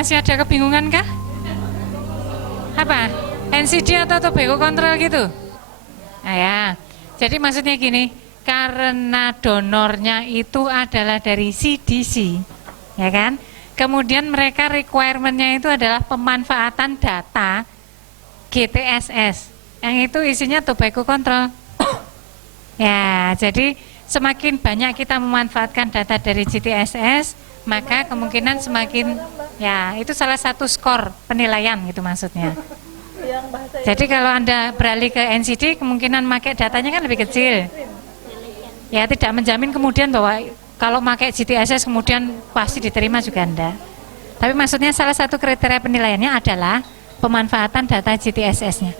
Masih ada kebingungan kah? Apa? NCD atau tobacco control gitu? Nah ya, jadi maksudnya gini, karena donornya itu adalah dari CDC, ya kan? Kemudian mereka requirement-nya itu adalah pemanfaatan data GTSS, yang itu isinya tobacco control. Ya, jadi semakin banyak kita memanfaatkan data dari GTSS, maka kemungkinan semakin, ya itu salah satu skor penilaian gitu maksudnya. Jadi kalau Anda beralih ke NCD, kemungkinan pakai datanya kan lebih kecil. Ya tidak menjamin kemudian bahwa kalau pakai GTSS kemudian pasti diterima juga enggak. Tapi maksudnya salah satu kriteria penilaiannya adalah pemanfaatan data GTSS-nya.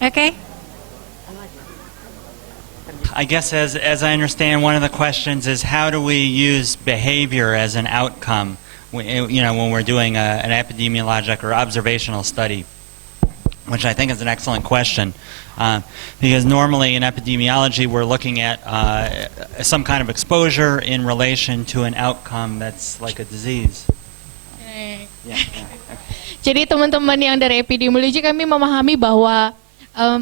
Oke? I guess as I understand, one of the questions is how do we use behavior as an outcome, when we're doing an epidemiologic or observational study, which I think is an excellent question, because normally in epidemiology we're looking at some kind of exposure in relation to an outcome that's like a disease. Yeah. Jadi teman-teman yang dari epidemiologi kami memahami bahwa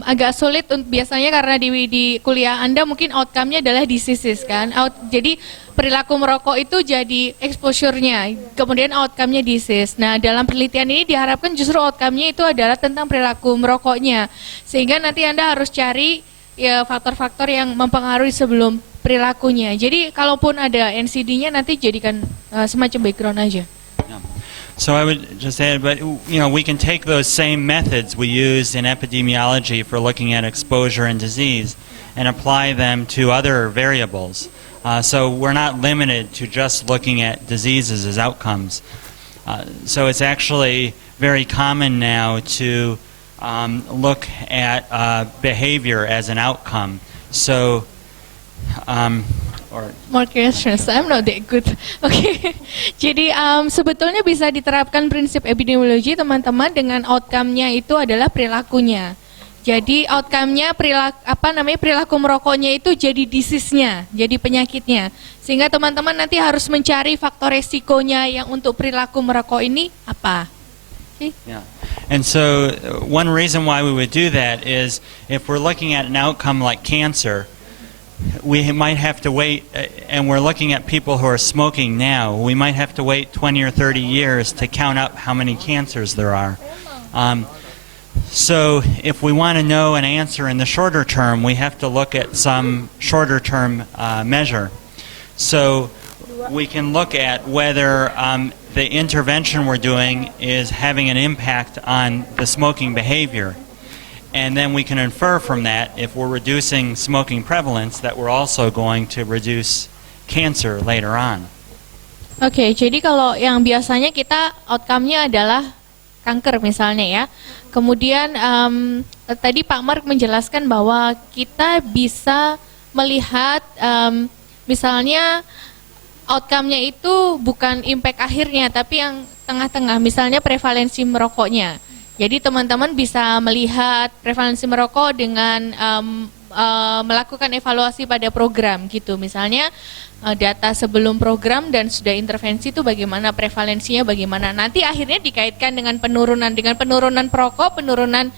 agak sulit biasanya karena di kuliah Anda mungkin outcome-nya adalah diseases kan. Jadi perilaku merokok itu jadi exposure-nya, kemudian outcome-nya disease. Nah, dalam penelitian ini diharapkan justru outcome-nya itu adalah tentang perilaku merokoknya. Sehingga nanti Anda harus cari ya faktor-faktor yang mempengaruhi sebelum perilakunya. Jadi kalaupun ada NCD-nya nanti jadikan semacam background aja. So I would just add, but we can take those same methods we use in epidemiology for looking at exposure and disease and apply them to other variables. So we're not limited to just looking at diseases as outcomes. So it's actually very common now to look at behavior as an outcome. So More questions, I'm not that good. Oke, jadi sebetulnya bisa diterapkan prinsip epidemiologi teman-teman dengan outcome-nya itu adalah perilakunya. Jadi outcome-nya perilaku merokoknya itu jadi disease-nya, jadi penyakitnya. Sehingga teman-teman nanti harus mencari faktor resikonya yang untuk perilaku merokok ini apa. Okay? Yeah. And so one reason why we would do that is if we're looking at an outcome like cancer, we might have to wait, and we're looking at people who are smoking now, we might have to wait 20 or 30 years to count up how many cancers there are. So if we want to know an answer in the shorter term, we have to look at some shorter term measure. So we can look at whether the intervention we're doing is having an impact on the smoking behavior. And then we can infer from that, if we're reducing smoking prevalence, that we're also going to reduce cancer later on. Oke, jadi kalau yang biasanya kita outcome-nya adalah kanker misalnya ya. Kemudian tadi Pak Mark menjelaskan bahwa kita bisa melihat misalnya outcome-nya itu bukan impact akhirnya, tapi yang tengah-tengah, misalnya prevalensi merokoknya. Jadi teman-teman bisa melihat prevalensi merokok dengan melakukan evaluasi pada program gitu. Misalnya data sebelum program dan sudah intervensi itu bagaimana prevalensinya, bagaimana. Nanti akhirnya dikaitkan dengan penurunan perokok, penurunan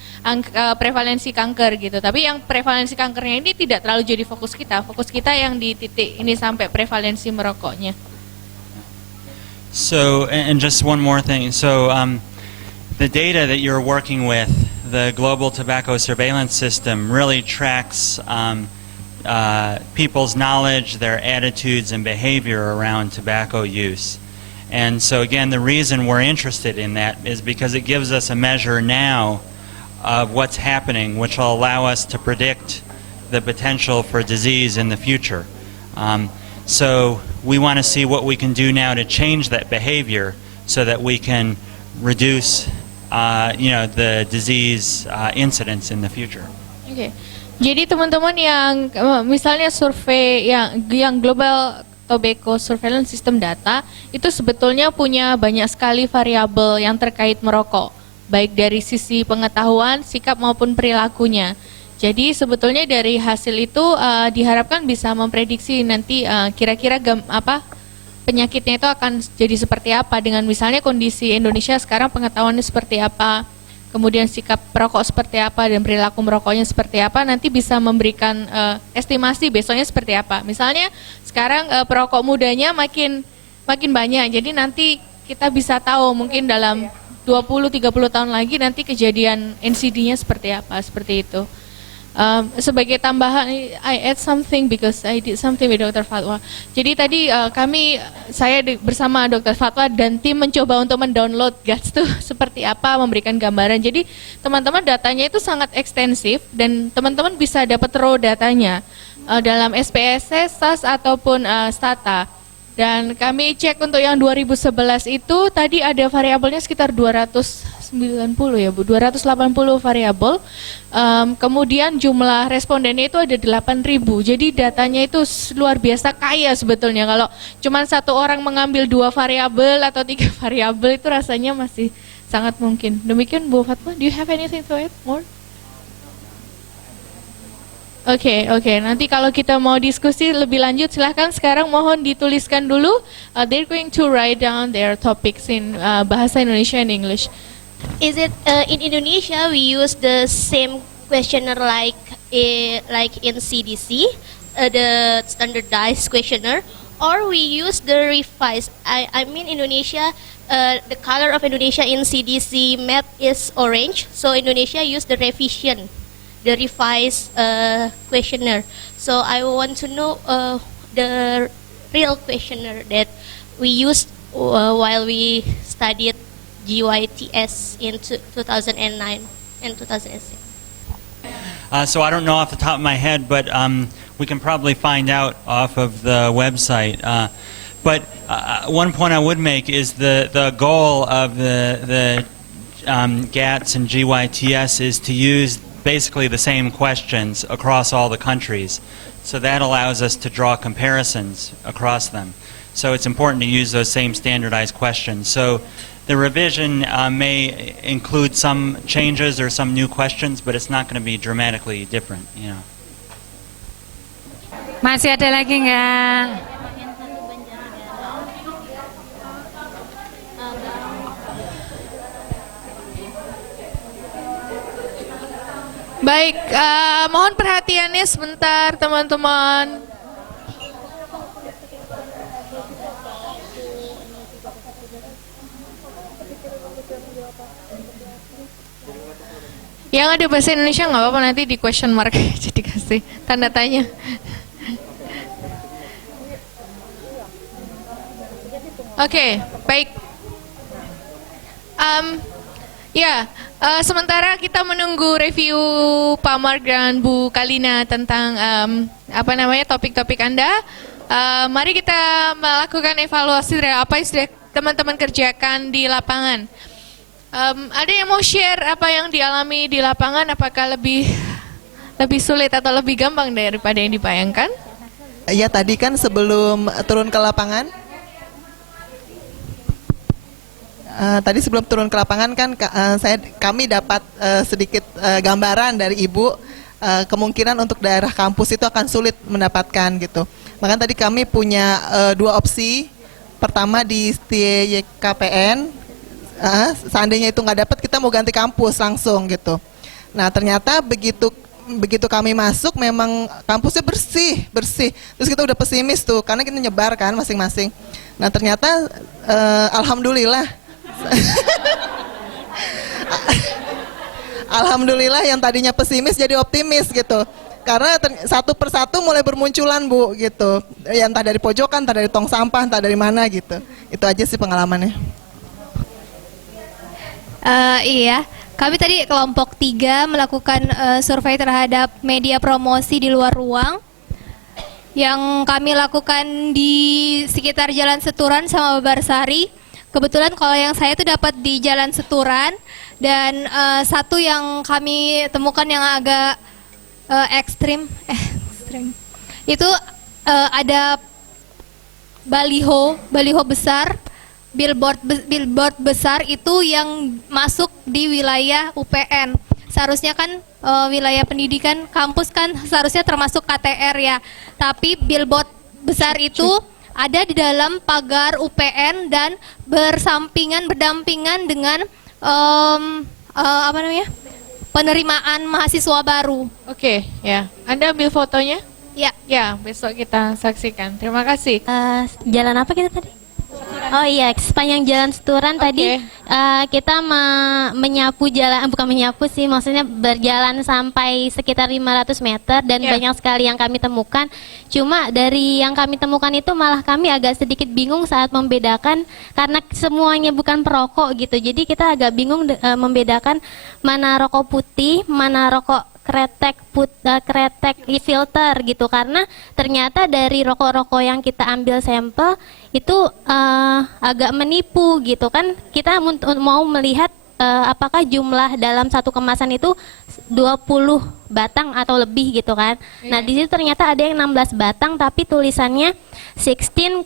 prevalensi kanker gitu. Tapi yang prevalensi kankernya ini tidak terlalu jadi fokus kita. Fokus kita yang di titik ini sampai prevalensi merokoknya. So, and just one more thing. So, the data that you're working with, the Global Tobacco Surveillance System, really tracks people's knowledge, their attitudes and behavior around tobacco use. And so again, the reason we're interested in that is because it gives us a measure now of what's happening, which will allow us to predict the potential for disease in the future. So we want to see what we can do now to change that behavior so that we can reduce the disease incidence in the future. Okay. Jadi teman-teman yang misalnya survei yang Global Tobacco Surveillance System data itu sebetulnya punya banyak sekali variabel yang terkait merokok, baik dari sisi pengetahuan, sikap maupun perilakunya. Jadi sebetulnya dari hasil itu diharapkan bisa memprediksi nanti kira-kira penyakitnya itu akan jadi seperti apa dengan misalnya kondisi Indonesia sekarang pengetahuannya seperti apa, kemudian sikap perokok seperti apa dan perilaku merokoknya seperti apa, nanti bisa memberikan estimasi besoknya seperti apa. Misalnya sekarang perokok mudanya makin banyak, jadi nanti kita bisa tahu mungkin dalam 20-30 tahun lagi nanti kejadian NCD-nya seperti apa, seperti itu. Sebagai tambahan, I add something because I did something with Dr. Fatwa. Jadi tadi saya bersama Dr. Fatwa dan tim mencoba untuk mendownload GATS itu seperti apa, memberikan gambaran. Jadi teman-teman datanya itu sangat ekstensif dan teman-teman bisa dapat raw datanya dalam SPSS, SAS ataupun Stata. Dan kami cek untuk yang 2011 itu tadi ada variabelnya sekitar 290 ya Bu, 280 variabel. Kemudian jumlah respondennya itu ada 8.000. Jadi datanya itu luar biasa kaya sebetulnya. Kalau cuma satu orang mengambil 2 variabel atau 3 variabel itu rasanya masih sangat mungkin. Demikian Bu Fatma, do you have anything to add more? Oke. Nanti kalau kita mau diskusi lebih lanjut, silahkan sekarang mohon dituliskan dulu. They're going to write down their topics in bahasa Indonesia and English. Is it in Indonesia we use the same questionnaire like in CDC, the standardized questionnaire, or we use the revised? I mean Indonesia, the color of Indonesia in CDC map is orange, so Indonesia use the revision, the revised questionnaire. So I want to know the real questionnaire that we used while we studied GYTS in 2009 and 2006. So I don't know off the top of my head, but we can probably find out off of the website. But one point I would make is the goal of the GATS and GYTS is to use basically the same questions across all the countries. So that allows us to draw comparisons across them. So it's important to use those same standardized questions. So the revision may include some changes or some new questions, but it's not going to be dramatically different, you know. Masih ada lagi nggak? Baik, mohon perhatiannya sebentar teman-teman. Yang ada bahasa Indonesia nggak apa-apa, nanti di question mark jadi kasih tanda tanya. Oke, baik. Sementara kita menunggu review Pak Mark dan Bu Kalina tentang topik-topik Anda, mari kita melakukan evaluasi dari apa yang sudah teman-teman kerjakan di lapangan. Ada yang mau share apa yang dialami di lapangan? Apakah lebih sulit atau lebih gampang daripada yang dibayangkan? Ya, tadi kan sebelum turun ke lapangan, sebelum turun ke lapangan kan kami dapat sedikit gambaran dari Ibu, kemungkinan untuk daerah kampus itu akan sulit mendapatkan gitu. Makanya tadi kami punya 2 opsi. Pertama di TYKPN, seandainya itu nggak dapat, kita mau ganti kampus langsung gitu. Nah ternyata begitu kami masuk memang kampusnya bersih. Terus kita udah pesimis tuh karena kita nyebar kan masing-masing. Nah ternyata alhamdulillah, alhamdulillah yang tadinya pesimis jadi optimis gitu. Karena satu persatu mulai bermunculan Bu gitu. Ya, entah dari pojokan, entah dari tong sampah, entah dari mana gitu. Itu aja sih pengalamannya. Iya, kami tadi kelompok 3 melakukan survei terhadap media promosi di luar ruang yang kami lakukan di sekitar Jalan Seturan sama Babarsari. Kebetulan kalau yang saya itu dapat di Jalan Seturan, dan satu yang kami temukan yang agak ekstrim itu ada baliho besar, billboard besar itu yang masuk di wilayah UPN. Seharusnya kan wilayah pendidikan kampus kan seharusnya termasuk KTR ya. Tapi billboard besar itu ada di dalam pagar UPN dan berdampingan dengan apa namanya, penerimaan mahasiswa baru. Oke, ya. Anda ambil fotonya? Ya. Ya, besok kita saksikan. Terima kasih. Jalan apa kita tadi? Oh iya, sepanjang jalan Seturan tadi kita menyapu jalan, bukan menyapu sih, maksudnya berjalan sampai sekitar 500 meter dan banyak sekali yang kami temukan. Cuma dari yang kami temukan itu malah kami agak sedikit bingung saat membedakan karena semuanya bukan perokok gitu. Jadi kita agak bingung membedakan mana rokok putih, mana rokok kretek filter gitu, karena ternyata dari rokok-rokok yang kita ambil sampel itu agak menipu gitu kan. Kita mau melihat apakah jumlah dalam satu kemasan itu 20 batang atau lebih gitu kan. Nah, di situ ternyata ada yang 16 batang tapi tulisannya 16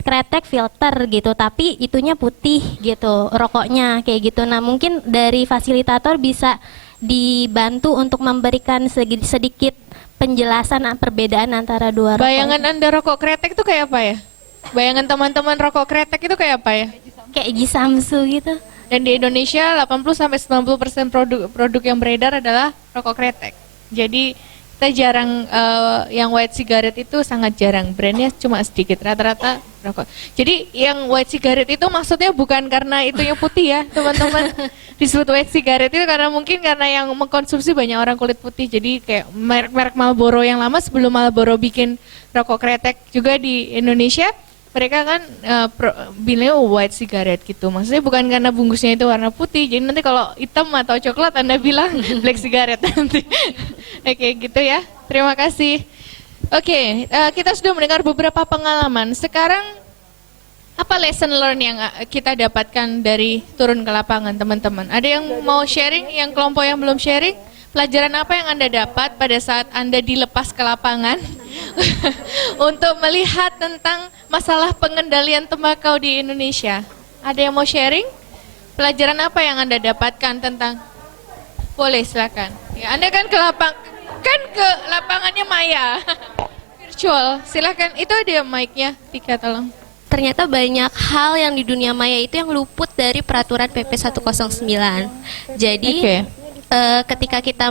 kretek filter gitu, tapi itunya putih gitu rokoknya kayak gitu. Nah, mungkin dari fasilitator bisa dibantu untuk memberikan sedikit penjelasan perbedaan antara dua rokok. Bayangan Anda rokok kretek itu kayak apa ya? Bayangan teman-teman rokok kretek itu kayak apa ya? Kayak Gisamsu gitu. Dan di Indonesia 80-90% produk yang beredar adalah rokok kretek. Jadi kita jarang, yang white cigarette itu sangat jarang, brandnya cuma sedikit, rata-rata rokok. Jadi yang white cigarette itu maksudnya bukan karena itu yang putih ya teman-teman. Disebut white cigarette itu karena mungkin karena yang mengkonsumsi banyak orang kulit putih. Jadi kayak merek-merek Marlboro yang lama sebelum Marlboro bikin rokok kretek juga di Indonesia, mereka kan bilangnya white cigarette gitu. Maksudnya bukan karena bungkusnya itu warna putih. Jadi nanti kalau hitam atau coklat Anda bilang black cigarette nanti. Oke, gitu ya. Terima kasih. Oke, kita sudah mendengar beberapa pengalaman. Sekarang apa lesson learn yang kita dapatkan dari turun ke lapangan, teman-teman? Ada yang mau sharing? Yang kelompok yang belum sharing? Pelajaran apa yang Anda dapat pada saat Anda dilepas ke lapangan untuk melihat tentang masalah pengendalian tembakau di Indonesia? Ada yang mau sharing? Pelajaran apa yang Anda dapatkan tentang? Boleh, silakan. Ya, Anda kan ke lapangannya Maya. Virtual. Silakan. Itu ada mic-nya. Tika, tolong. Ternyata banyak hal yang di dunia maya itu yang luput dari peraturan PP 109. Jadi ketika kita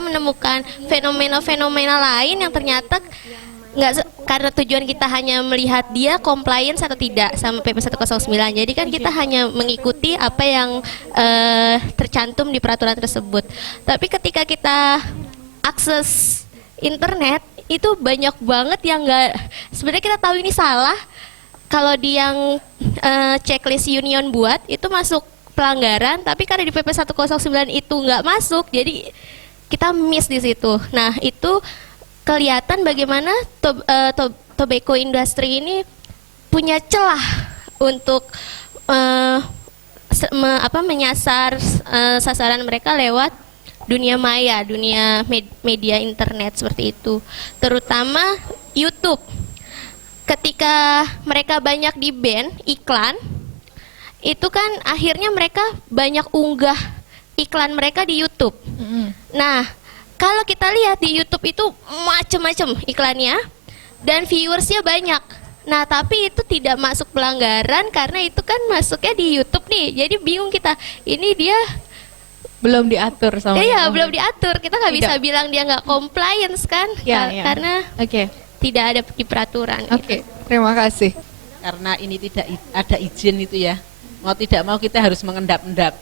menemukan fenomena-fenomena lain yang ternyata karena tujuan kita hanya melihat dia compliance atau tidak sama PP 109. Jadi kan kita hanya mengikuti apa yang tercantum di peraturan tersebut. Tapi ketika kita akses internet itu banyak banget yang sebenarnya kita tahu ini salah. Kalau di yang checklist union buat itu masuk pelanggaran, tapi karena di PP 109 itu nggak masuk, jadi kita miss di situ. Nah, itu kelihatan bagaimana tobacco industry ini punya celah untuk menyasar sasaran mereka lewat dunia maya, dunia media internet seperti itu. Terutama YouTube. Ketika mereka banyak di ban iklan, itu kan akhirnya mereka banyak unggah iklan mereka di YouTube. Nah, kalau kita lihat di YouTube itu macam-macam iklannya dan viewersnya banyak. Nah, tapi itu tidak masuk pelanggaran karena itu kan masuknya di YouTube nih. Jadi bingung kita, ini dia belum diatur sama. Iya, belum diatur. Kita nggak bisa bilang dia nggak compliance kan? Karena tidak ada di peraturan. Oke, terima kasih. Karena ini tidak ada izin itu ya, mau tidak mau kita harus mengendap-endap.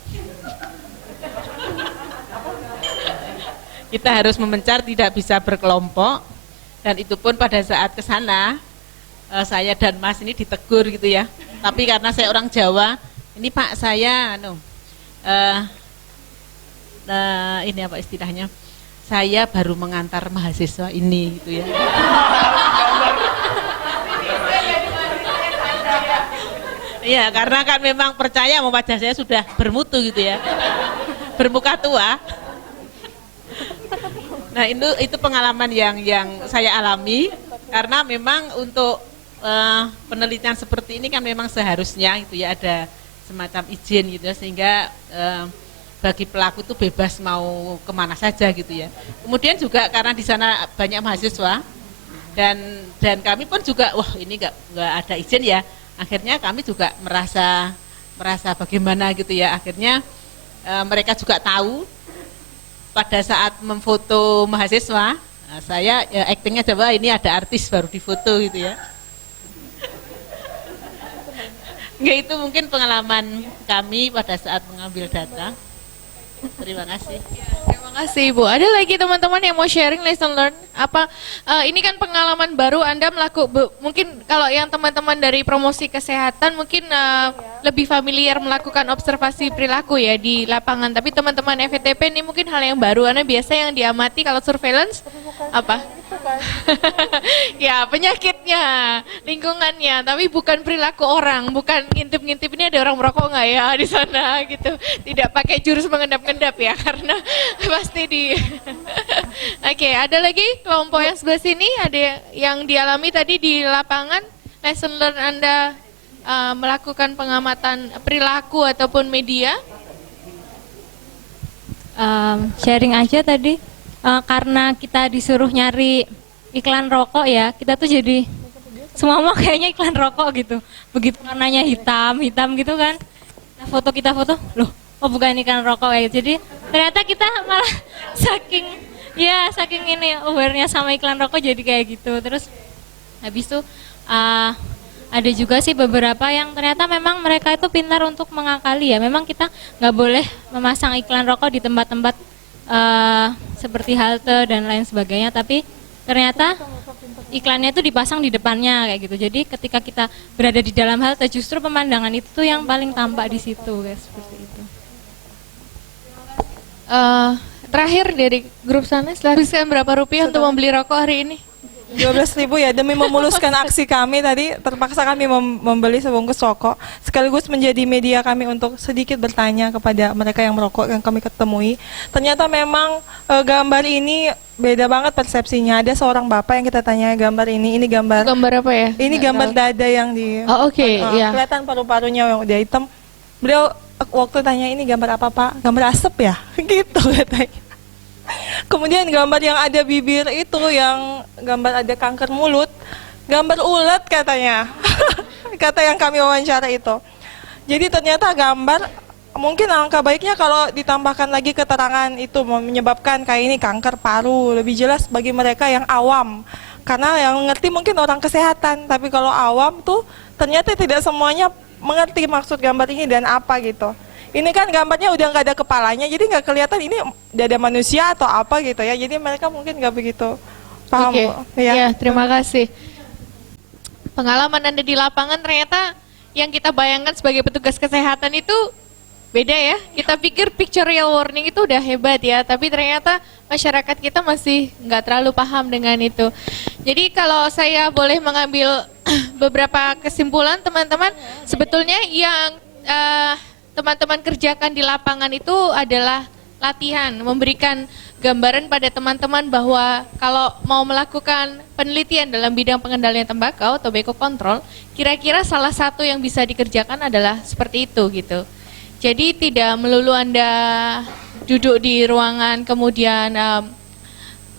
Kita harus memencar, tidak bisa berkelompok. Dan itu pun pada saat ke sana, saya dan Mas ini ditegur gitu ya. Tapi karena saya orang Jawa, ini Pak saya, ini apa istilahnya? Saya baru mengantar mahasiswa ini gitu ya. Iya, karena kan memang percaya wajah saya sudah bermutu gitu ya. Bermuka tua. Nah, itu pengalaman yang saya alami karena memang untuk penelitian seperti ini kan memang seharusnya gitu ya ada semacam izin gitu ya, sehingga bagi pelaku itu bebas mau kemana saja gitu ya. Kemudian juga karena di sana banyak mahasiswa, dan kami pun juga wah ini nggak ada izin ya. Akhirnya kami juga merasa bagaimana gitu ya. Akhirnya mereka juga tahu pada saat memfoto mahasiswa, saya ya, actingnya coba ini ada artis baru difoto gitu ya. Nggak, itu mungkin pengalaman kami pada saat mengambil data. Terima kasih. Terima kasih Ibu. Ada lagi teman-teman yang mau sharing lesson learn? Apa ini kan pengalaman baru Anda mungkin kalau yang teman-teman dari promosi kesehatan mungkin lebih familiar melakukan observasi perilaku ya di lapangan. Tapi teman-teman FETP ini mungkin hal yang baru. Anda biasa yang diamati kalau surveillance apa? Ya penyakitnya, lingkungannya, tapi bukan perilaku orang, bukan ngintip-ngintip ini ada orang merokok nggak ya di sana gitu. Tidak pakai jurus mengendap-endap ya karena pasti di. Oke, ada lagi kelompok yang sebelah sini ada yang dialami tadi di lapangan lesson learn Anda melakukan pengamatan perilaku ataupun media. Sharing aja tadi. Karena kita disuruh nyari iklan rokok ya, kita tuh jadi semua kayaknya iklan rokok gitu. Begitu warnanya hitam gitu kan. Nah, kita foto, loh, oh bukan iklan rokok kayak gitu. Jadi ternyata kita malah saking ini aware-nya sama iklan rokok jadi kayak gitu. Terus habis itu ada juga sih beberapa yang ternyata memang mereka itu pintar untuk mengakali ya. Memang kita nggak boleh memasang iklan rokok di tempat-tempat seperti halte dan lain sebagainya, tapi ternyata iklannya itu dipasang di depannya kayak gitu. Jadi ketika kita berada di dalam halte justru pemandangan itu tuh yang paling tampak di situ guys, seperti itu. Terakhir dari grup sana, habiskan berapa rupiah untuk membeli rokok hari ini? 12.000 ya, demi memuluskan aksi kami tadi terpaksa kami membeli sebungkus rokok sekaligus menjadi media kami untuk sedikit bertanya kepada mereka yang merokok yang kami ketemui. Ternyata memang gambar ini beda banget persepsinya. Ada seorang bapak yang kita tanya gambar ini gambar apa ya? Ini gambar dada yang di iya. kelihatan paru-parunya yang udah hitam. Beliau waktu tanya ini gambar apa Pak? Gambar asap ya? Gitu katanya. Kemudian gambar yang ada bibir itu, yang gambar ada kanker mulut, gambar ulat katanya. Kata yang kami wawancara itu. Jadi ternyata gambar, mungkin alangkah baiknya kalau ditambahkan lagi keterangan itu menyebabkan kayak ini kanker paru, lebih jelas bagi mereka yang awam. Karena yang ngerti mungkin orang kesehatan, tapi kalau awam tuh ternyata tidak semuanya mengerti maksud gambar ini dan apa gitu. Ini kan gambarnya udah nggak ada kepalanya, jadi nggak kelihatan ini dada manusia atau apa gitu ya. Jadi mereka mungkin nggak begitu paham. Oke, Ya. Terima kasih. Pengalaman Anda di lapangan ternyata yang kita bayangkan sebagai petugas kesehatan itu beda ya. Kita pikir pictorial warning itu udah hebat ya, tapi ternyata masyarakat kita masih nggak terlalu paham dengan itu. Jadi kalau saya boleh mengambil beberapa kesimpulan teman-teman, sebetulnya yang teman-teman kerjakan di lapangan itu adalah latihan, memberikan gambaran pada teman-teman bahwa kalau mau melakukan penelitian dalam bidang pengendalian tembakau, tobacco control, kira-kira salah satu yang bisa dikerjakan adalah seperti itu gitu. Jadi tidak melulu Anda duduk di ruangan kemudian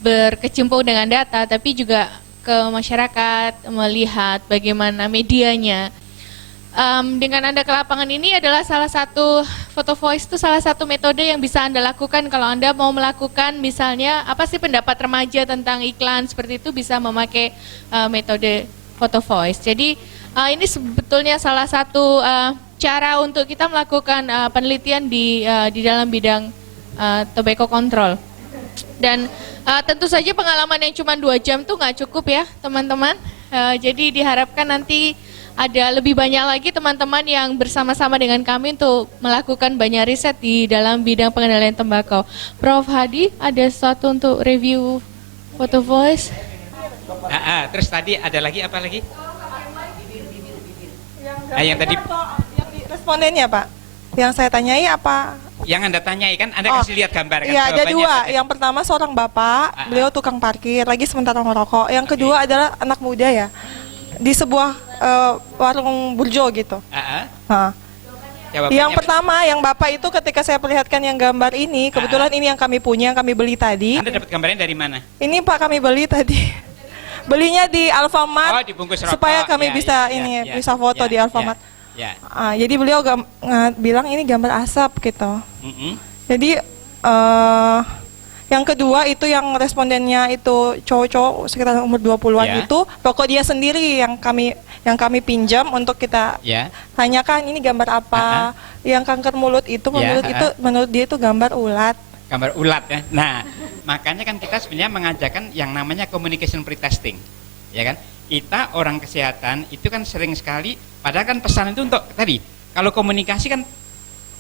berkecimpung dengan data, tapi juga ke masyarakat, melihat bagaimana medianya. Dengan Anda ke lapangan ini adalah salah satu photo voice itu salah satu metode yang bisa Anda lakukan kalau Anda mau melakukan misalnya apa sih pendapat remaja tentang iklan seperti itu, bisa memakai metode photo voice. Jadi ini sebetulnya salah satu cara untuk kita melakukan penelitian di dalam bidang tobacco control. Dan tentu saja pengalaman yang cuma 2 jam tuh nggak cukup ya teman-teman. Jadi diharapkan nanti ada lebih banyak lagi teman-teman yang bersama-sama dengan kami untuk melakukan banyak riset di dalam bidang pengendalian tembakau. Prof. Hadi, ada sesuatu untuk review photo voice? Terus tadi ada lagi apa lagi? Yang tadi yang di respondennya Pak, yang saya tanyai apa? yang Anda tanyai kan, Anda kasih lihat gambar kan? Iya, ada jawabannya 2. apa? Yang pertama seorang bapak, beliau tukang parkir, lagi sementara merokok. Yang kedua adalah anak muda ya, di sebuah warung burjo gitu. Jawabannya Yang pertama, yang bapak itu ketika saya perlihatkan yang gambar ini, kebetulan ini yang kami punya, yang kami beli tadi. Anda dapat gambarnya dari mana? Ini Pak kami beli tadi. Belinya di Alfamart dibungkus rokok. supaya kami Ya, bisa ya, bisa foto di Alfamart. Ya. Jadi beliau bilang ini gambar asap gitu. Jadi yang kedua itu yang respondennya itu cowok-cowok sekitar umur 20-an Ya. itu rokok dia sendiri yang kami pinjam untuk kita Ya. tanyakan ini gambar apa. Yang kanker mulut itu menurut dia itu gambar ulat. Gambar ulat ya. Nah, makanya kan kita sebenarnya mengajarkan yang namanya communication pretesting. Ya kan? Kita orang kesehatan itu kan sering sekali, padahal kan pesan itu untuk tadi, kalau komunikasi kan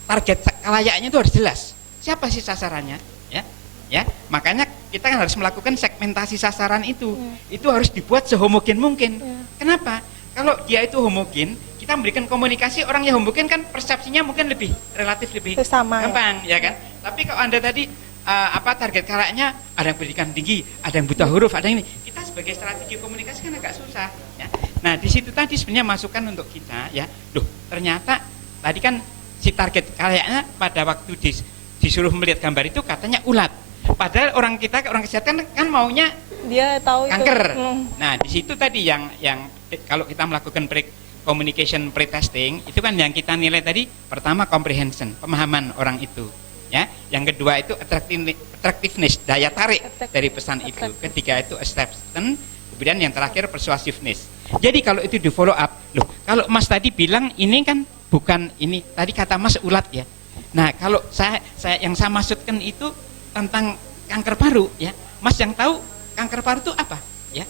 target kelayakannya itu harus jelas. Siapa sih sasarannya? Ya, makanya kita kan harus melakukan segmentasi sasaran itu. Itu harus dibuat sehomogen mungkin. Kenapa? Kalau dia itu homogen, kita memberikan komunikasi orang yang homogen kan persepsinya mungkin relatif lebih sama, gampang, ya kan? Tapi kalau Anda tadi target kayaknya ada yang pendidikan tinggi, ada yang buta huruf, ada yang ini. Kita sebagai strategi komunikasi kan agak susah, ya. Nah, di situ tadi sebenarnya masukan untuk kita, ya. Loh, ternyata tadi kan si target kayaknya pada waktu disuruh melihat gambar itu katanya ulat. Padahal orang kesehatan kan maunya dia tahu kanker. Itu. Nah, di situ tadi yang kalau kita melakukan communication pretesting itu kan yang kita nilai tadi pertama comprehension, pemahaman orang itu, ya. Yang kedua itu attractiveness, daya tarik dari pesan itu. Ketiga itu acceptance, kemudian yang terakhir persuasiveness. Jadi kalau itu di follow up, loh, kalau Mas tadi bilang ini kan bukan ini, tadi kata Mas ulat ya. Nah, kalau saya yang saya maksudkan itu tentang kanker paru, ya. Mas yang tahu kanker paru itu apa, ya?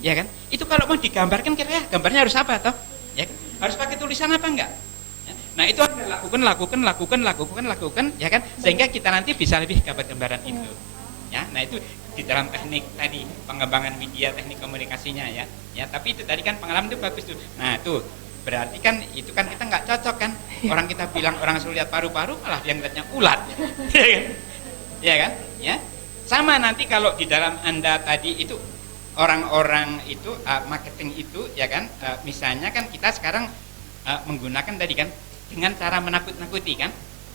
Ya kan? Itu kalau mau digambarkan kira-kira gambarnya harus apa toh? Ya kan? Harus pakai tulisan apa enggak? Ya. Nah, itu Anda lakukan, ya kan? Sehingga kita nanti bisa lebih dapat gambaran itu. Ya. Nah, itu di dalam teknik tadi pengembangan media, teknik komunikasinya, ya. Ya, tapi itu tadi kan pengalaman itu bagus tuh. Nah, tuh berarti kan itu kan kita nggak cocok kan? Orang kita bilang orang suruh lihat paru-paru malah dia ngeliatnya ulat. Ya kan? Ya. Sama nanti kalau di dalam Anda tadi itu orang-orang itu marketing itu, ya kan? Misalnya kan kita sekarang menggunakan tadi kan dengan cara menakut-nakuti kan?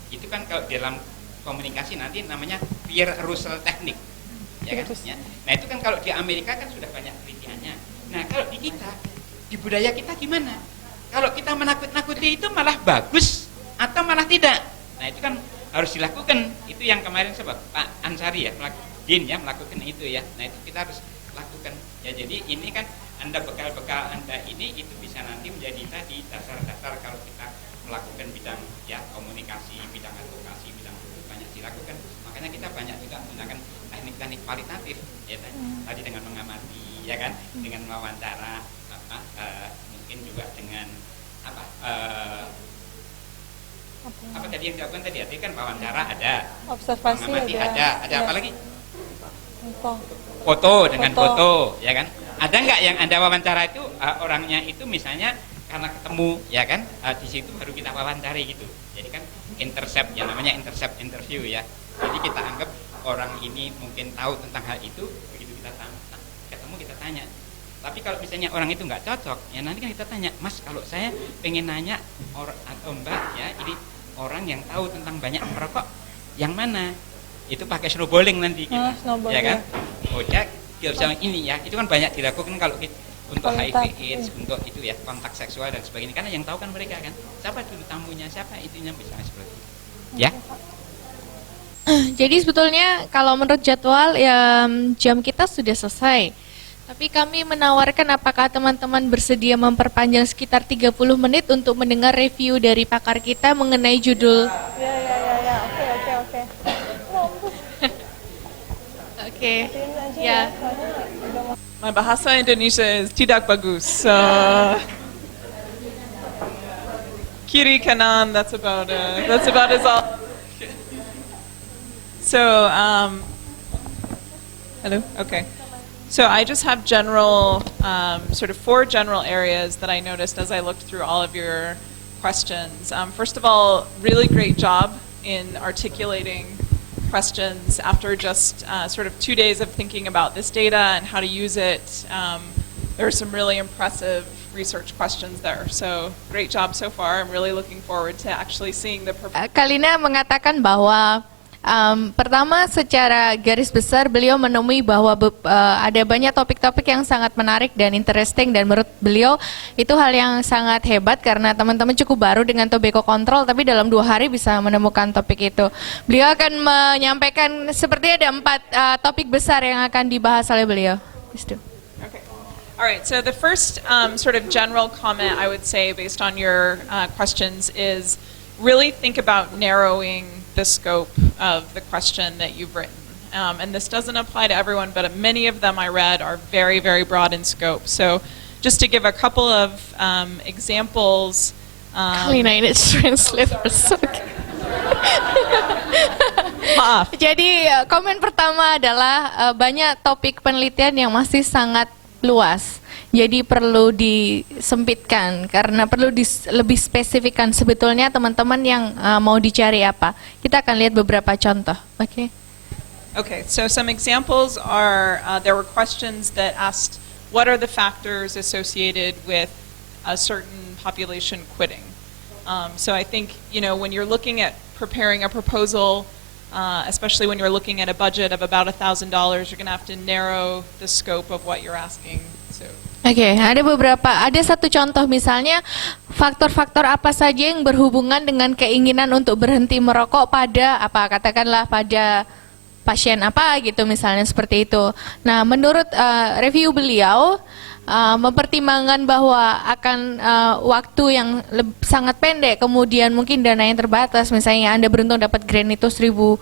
Itu kan kalau dalam komunikasi nanti namanya peer arousal technique. Ya kan? Ya. Nah, itu kan kalau di Amerika kan sudah banyak penelitiannya. Nah, kalau di kita, di budaya kita gimana? Kalau kita menakut-nakuti itu malah bagus atau malah tidak? Nah, itu kan harus dilakukan. Itu yang kemarin Pak Ansari ya, melakukan itu ya. Nah, itu kita harus lakukan. Ya, jadi ini kan Anda bekal-bekal Anda ini itu bisa nanti menjadi tadi dasar-dasar kalau kita melakukan bidang ya komunikasi, bidang advokasi, bidang banyak dilakukan. Makanya kita banyak juga menggunakan teknik-teknik kualitatif ya tadi dengan mengamati ya kan, dengan wawancara mungkin juga dengan apa tadi yang dilakukan tadi kan wawancara ada, observasi ada apa lagi? Foto dengan foto ya kan. Ada nggak yang Anda wawancara itu orangnya itu misalnya karena ketemu ya kan di situ baru kita wawancari gitu. Jadi kan intercept ya, namanya intercept interview ya. Jadi kita anggap orang ini mungkin tahu tentang hal itu, begitu kita ketemu kita tanya. Tapi kalau misalnya orang itu nggak cocok, ya nanti kan kita tanya, Mas kalau saya pengen nanya atau Mbak ya, ini orang yang tahu tentang banyak merokok yang mana? Itu pakai snowballing nanti gitu. Ya kan? Oh dia bisa ini ya, itu kan banyak dilakukan kalau untuk HIV AIDS, untuk itu ya kontak seksual dan sebagainya. Karena yang tahu kan mereka kan, siapa dulu tamunya, siapa itunya misalnya seperti itu. Ya. Jadi sebetulnya kalau menurut jadwal ya jam kita sudah selesai. Tapi kami menawarkan apakah teman-teman bersedia memperpanjang sekitar 30 menit untuk mendengar review dari pakar kita mengenai judul. Oke. Ya. My bahasa Indonesia is tidak bagus. So kiri kanan, that's about as all. So hello, okay. So I just have general, sort of 4 general areas that I noticed as I looked through all of your questions. First of all, really great job in articulating questions after just sort of 2 days of thinking about this data and how to use it. There are some really impressive research questions there. So great job so far. I'm really looking forward to actually seeing the. Kalina mengatakan bahwa Pertama, secara garis besar beliau menemui bahwa ada banyak topik-topik yang sangat menarik dan interesting, dan menurut beliau itu hal yang sangat hebat karena teman-teman cukup baru dengan tobacco control, tapi dalam 2 hari bisa menemukan topik itu. Beliau akan menyampaikan seperti ada 4 topik besar yang akan dibahas oleh beliau. Please do. All right, so the first sort of general comment I would say based on your questions is really think about narrowing the scope of the question that you've written. And this doesn't apply to everyone, but many of them I read are very, very broad in scope. So just to give a couple of examples. Kalina ini translator. Maaf. Jadi komen pertama adalah banyak topik penelitian yang masih sangat luas. Jadi perlu disempitkan karena perlu lebih spesifikkan sebetulnya teman-teman yang mau dicari apa. Kita akan lihat beberapa contoh. Oke. Okay, so some examples are there were questions that asked what are the factors associated with a certain population quitting. So I think, you know, when you're looking at preparing a proposal, especially when you're looking at a budget of about $1,000, you're going to have to narrow the scope of what you're asking. So. Oke, ada satu contoh misalnya faktor-faktor apa saja yang berhubungan dengan keinginan untuk berhenti merokok pada katakanlah pada pasien apa gitu misalnya seperti itu. Nah, menurut review beliau mempertimbangkan bahwa akan waktu yang sangat pendek, kemudian mungkin dana yang terbatas, misalnya Anda beruntung dapat grant itu $1,000,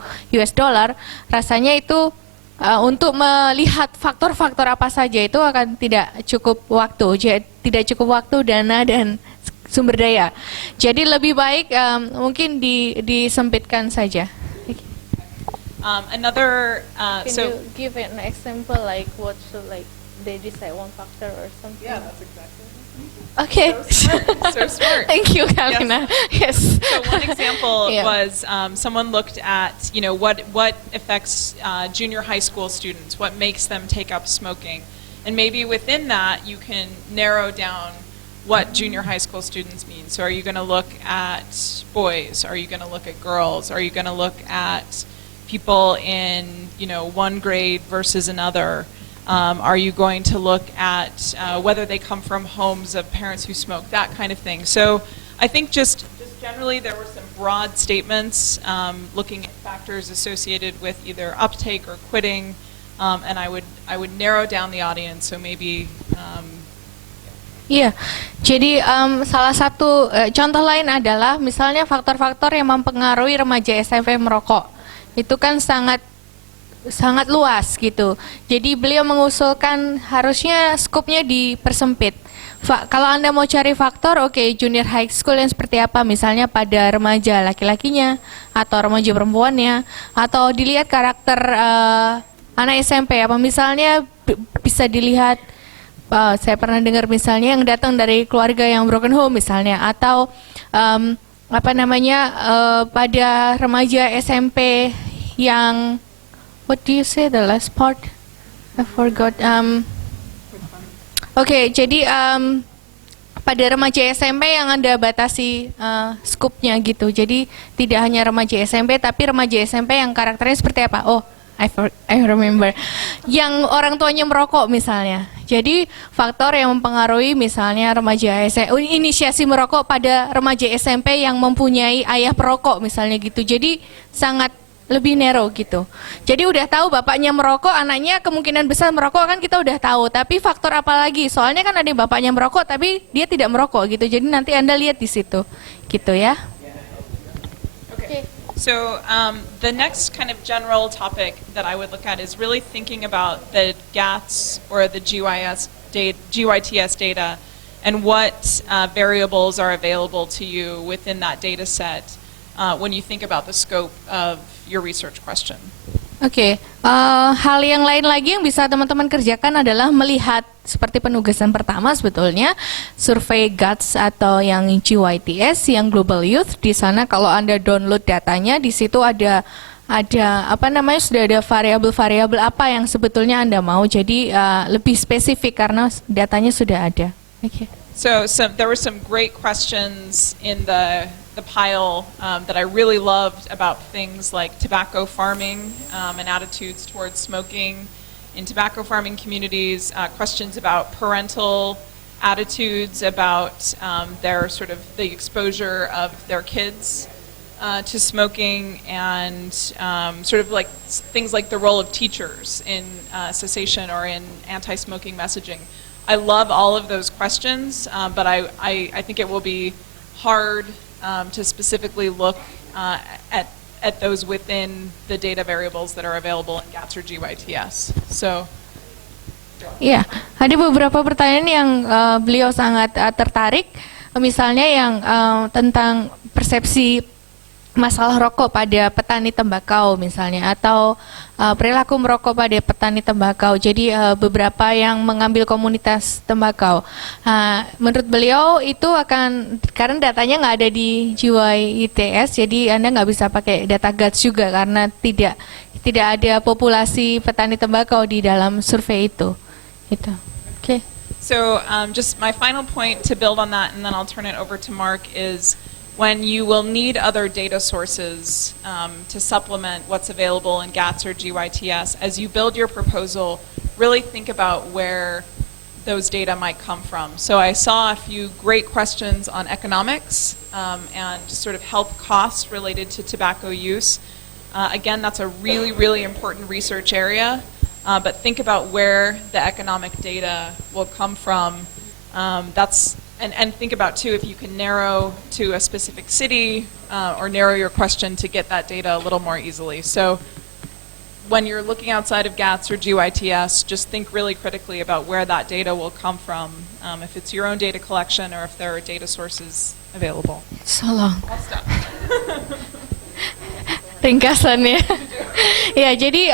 rasanya itu untuk melihat faktor-faktor apa saja itu akan tidak cukup waktu, dana dan sumber daya. Jadi lebih baik mungkin disempitkan saja. Another Can so you give an example like what should like they decide one factor or something? yeah, that's exactly. Okay. So smart. Thank you, Kalina. Yes. So one example Yeah. was someone looked at, you know, what affects junior high school students, what makes them take up smoking, and maybe within that you can narrow down what junior high school students mean. So are you going to look at boys? Are you going to look at girls? Are you going to look at people in, you know, one grade versus another? Are you going to look at whether they come from homes of parents who smoke, that kind of thing. So I think just generally there were some broad statements looking at factors associated with either uptake or quitting, and I would narrow down the audience. So maybe. Iya, jadi salah satu contoh lain adalah misalnya faktor-faktor yang mempengaruhi remaja SMP merokok. Itu kan sangat luas gitu. Jadi beliau mengusulkan harusnya skopnya dipersempit. Kalau Anda mau cari faktor, junior high school yang seperti apa, misalnya pada remaja laki-lakinya atau remaja perempuannya, atau dilihat karakter anak SMP apa, misalnya bisa dilihat. Saya pernah dengar misalnya yang datang dari keluarga yang broken home misalnya, atau pada remaja SMP yang what do you say the last part? I forgot. Jadi pada remaja SMP yang Anda batasi skupnya gitu. Jadi tidak hanya remaja SMP, tapi remaja SMP yang karakternya seperti apa? Oh, I remember. Yang orang tuanya merokok misalnya. Jadi faktor yang mempengaruhi misalnya remaja SMP, inisiasi merokok pada remaja SMP yang mempunyai ayah perokok misalnya gitu. Jadi sangat lebih narrow gitu. Jadi udah tahu bapaknya merokok, anaknya kemungkinan besar merokok kan kita udah tahu. Tapi faktor apa lagi? Soalnya kan ada bapaknya merokok tapi dia tidak merokok gitu. Jadi nanti Anda lihat di situ, gitu ya. Okay. So the next kind of general topic that I would look at is really thinking about the GATS or the GYTS data and what variables are available to you within that data set when you think about the scope of your research question. Hal yang lain lagi yang bisa teman-teman kerjakan adalah melihat seperti penugasan pertama sebetulnya survei GATS atau yang GYTS yang Global Youth. Di sana kalau Anda download datanya, di situ ada sudah ada variabel-variabel apa yang sebetulnya Anda mau. Jadi lebih spesifik karena datanya sudah ada. So there were some great questions in the the pile that I really loved about things like tobacco farming and attitudes towards smoking in tobacco farming communities, questions about parental attitudes, about their sort of the exposure of their kids to smoking, and sort of like things like the role of teachers in cessation or in anti-smoking messaging. I love all of those questions, but I think it will be hard to specifically look at those within the data variables that are available in GATS or GYTS. So. Iya, ada beberapa pertanyaan yang beliau sangat tertarik, misalnya yang tentang persepsi masalah rokok pada petani tembakau misalnya, atau perilaku merokok pada petani tembakau. Jadi beberapa yang mengambil komunitas tembakau. Menurut beliau itu akan, karena datanya nggak ada di GYTS, jadi Anda nggak bisa pakai data GATS juga karena tidak ada populasi petani tembakau di dalam survei itu. Itu. Oke. So just my final point to build on that, and then I'll turn it over to Mark, is when you will need other data sources to supplement what's available in GATS or GYTS, as you build your proposal, really think about where those data might come from. So I saw a few great questions on economics and sort of health costs related to tobacco use. Again, that's a really, really important research area, but think about where the economic data will come from. And think about, too, if you can narrow to a specific city or narrow your question to get that data a little more easily. So when you're looking outside of GATS or GYTS, just think really critically about where that data will come from, if it's your own data collection or if there are data sources available. So long. I'll stop. Ringkasannya. Ya, jadi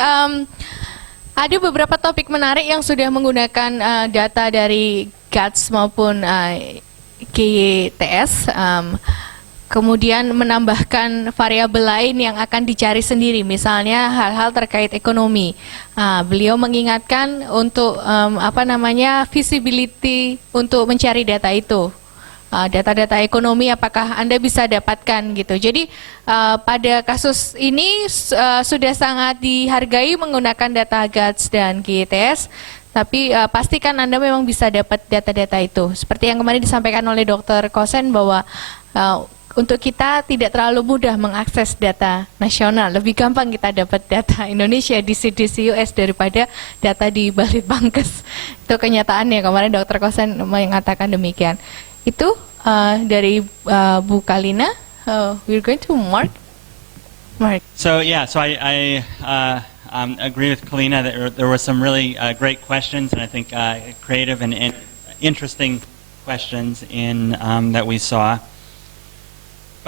ada beberapa topik menarik yang sudah menggunakan data dari GATS maupun GYTS, kemudian menambahkan variabel lain yang akan dicari sendiri, misalnya hal-hal terkait ekonomi. Beliau mengingatkan untuk visibility untuk mencari data itu. Data-data ekonomi apakah Anda bisa dapatkan gitu. Jadi pada kasus ini sudah sangat dihargai menggunakan data GATS dan GYTS, tapi pastikan Anda memang bisa dapat data-data itu. Seperti yang kemarin disampaikan oleh Dr. Kosen bahwa untuk kita tidak terlalu mudah mengakses data nasional, lebih gampang kita dapat data Indonesia di CDC US daripada data di Balitbangkes. Itu kenyataannya, kemarin Dr. Kosen mengatakan demikian. Itu dari Bu Kalina. We're going to Mark. So I agree with Kalina that there were some really great questions, and I think creative and interesting questions in that we saw.